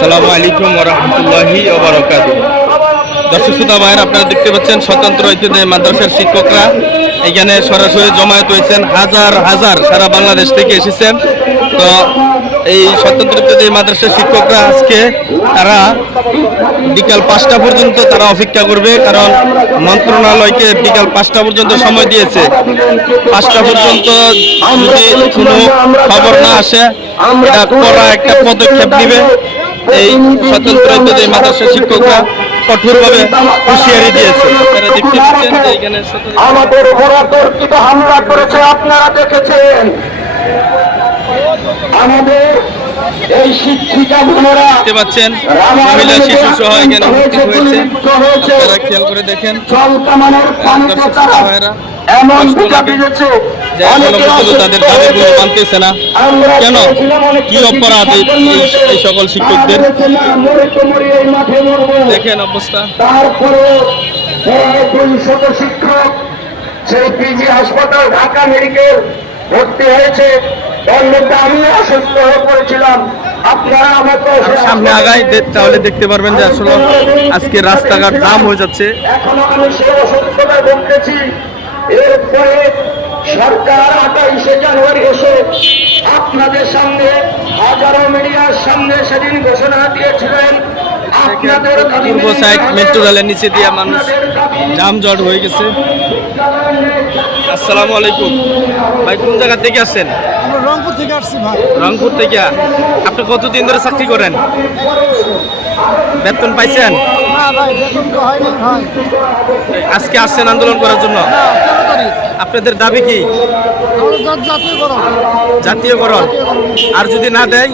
আসসালামু আলাইকুম রহমতুল্লাহি দর্শক শ্রোতা ভাইয়ের, আপনারা দেখতে পাচ্ছেন স্বতন্ত্র ঐতিহ্য মাদ্রাসার শিক্ষকরা এখানে সরাসরি জমায়েত হয়েছেন। হাজার হাজার সারা বাংলাদেশ থেকে এসেছেন। তো এই স্বতন্ত্র ঐতিহ্য মাদ্রাসার শিক্ষকরা আজকে তারা বিকাল পাঁচটা পর্যন্ত তারা অপেক্ষা করবে, কারণ মন্ত্রণালয়কে বিকাল পাঁচটা পর্যন্ত সময় দিয়েছে। পাঁচটা পর্যন্ত যদি কোনো খবর না আসে, এটা করা একটা পদক্ষেপ নিবে। এই স্বতন্ত্র যে মাদ্রাসা শিক্ষকরা কঠোরভাবে হুঁশিয়ারি দিয়েছে। তারা দেখতে পাচ্ছেন যে এখানে আমাদের উপর অতর্কিত হামলা করেছে আপনারা দেখেছেন? আমাদের এই শিক্ষিকা বোনেরা দেখতে পাচ্ছেন মহিলা শিশু সহ এখানে হয়েছে খেয়াল করে দেখেন। এমন তাদের দাবিগুলো মানতেছে না। কেন? কি অপরাধ এই- সকল শিক্ষকদের। দেখেন অবস্থা। তারপরে শত শিক্ষক সেই পিজি হাসপাতাল ঢাকা মেডিকেল ভর্তি হয়েছে। আমি অসুস্থ হয়ে পড়েছিলাম। আপনারা আমাকে সামনে আগাই দে- তাহলে দেখতে পারবেন যে আসলে আজকে রাস্তাঘাট জাম হয়ে যাচ্ছে। এখনও আমি সেই ভুগতেছি। এরপরে সরকার আঠাইশে জানুয়ারি এসে আপনাদের সামনে হাজারো মিডিয়ার সামনে সেদিন ঘোষণা দিয়েছিলেন। পূর্ব সাইড মেট্রো। রেলের নিচে দিয়ে মানুষ আপনাদের জাম জট হয়ে গেছে। আসসালামু আলাইকুম। ভাই কোন জায়গা থেকে আসছেন? রংপুর থেকে আসছি ভাই। রংপুর থেকে। আপনি কতদিন ধরে চাকরি করেন? বেতন পাইছেন? আজকে আসছেন আন্দোলন করার জন্য? আপনাদের দাবি কি? জাতীয়করণ আর যদি না দেয়?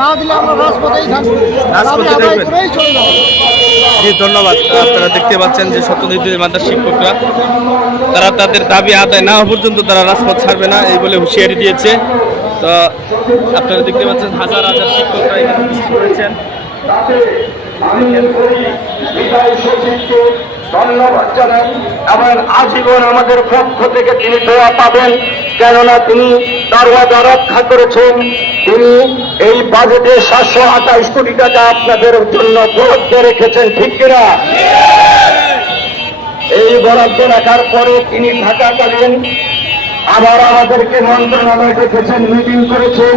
না দিলে আমরা রাজপথেই থাকব। রাজপথে থাকবেন? করেই চলে যাব। জি ধন্যবাদ। আপনারা দেখতে পাচ্ছেন যে স্বতন্ত্র মাদার শিক্ষকরা তারা তাদের দাবি আদায় না হওয়া পর্যন্ত তারা রাজপথ ছাড়বে না এই বলে হুঁশিয়ারি দিয়েছে। তো আপনারা দেখতে পাচ্ছেন হাজার হাজার শিক্ষকরা এখানে উপস্থিত ধন্যবাদ জানাই এবং আজীবন আমাদের পক্ষ থেকে তিনি দোয়া পাবেন, কেননা তিনি দরওয়াজা রক্ষা করেছেন। তিনি এই বাজেটে সাতশো আঠাইশ কোটি টাকা আপনাদের জন্য বরাদ্দ রেখেছেন, ঠিক কিনা? এই বরাদ্দ রাখার পরে তিনি থাকাকালীন আবার আমাদেরকে মন্ত্রণালয় ডেকেছেন, মিটিং করেছেন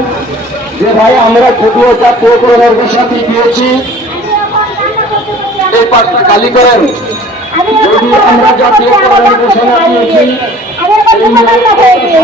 যে, ভাই, আমরা যদিও জাতীয়করণের বিষয়টি দিয়েছি এই পাঁচটা খালি করেন। যদি আমরা জাতীয়করণের ঘোষণা দিয়েছি